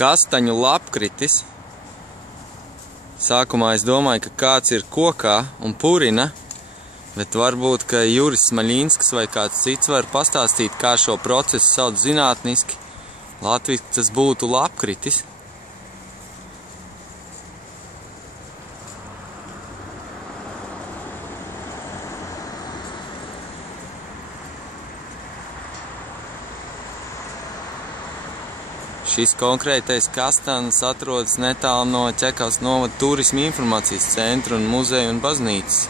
Kastaņu lapkritis. Sākumā es domāju, ka kāds ir kokā un purina, bet varbūt, ka Juris Smaļinskis vai kāds cits var pastāstīt, kā šo procesu sauc zinātniski. Latviski tas būtu lapkritis. Šis konkrētais kastanis atrodas netālu no Ķekavas novada turisma informācijas centra un muzeja un baznīcas.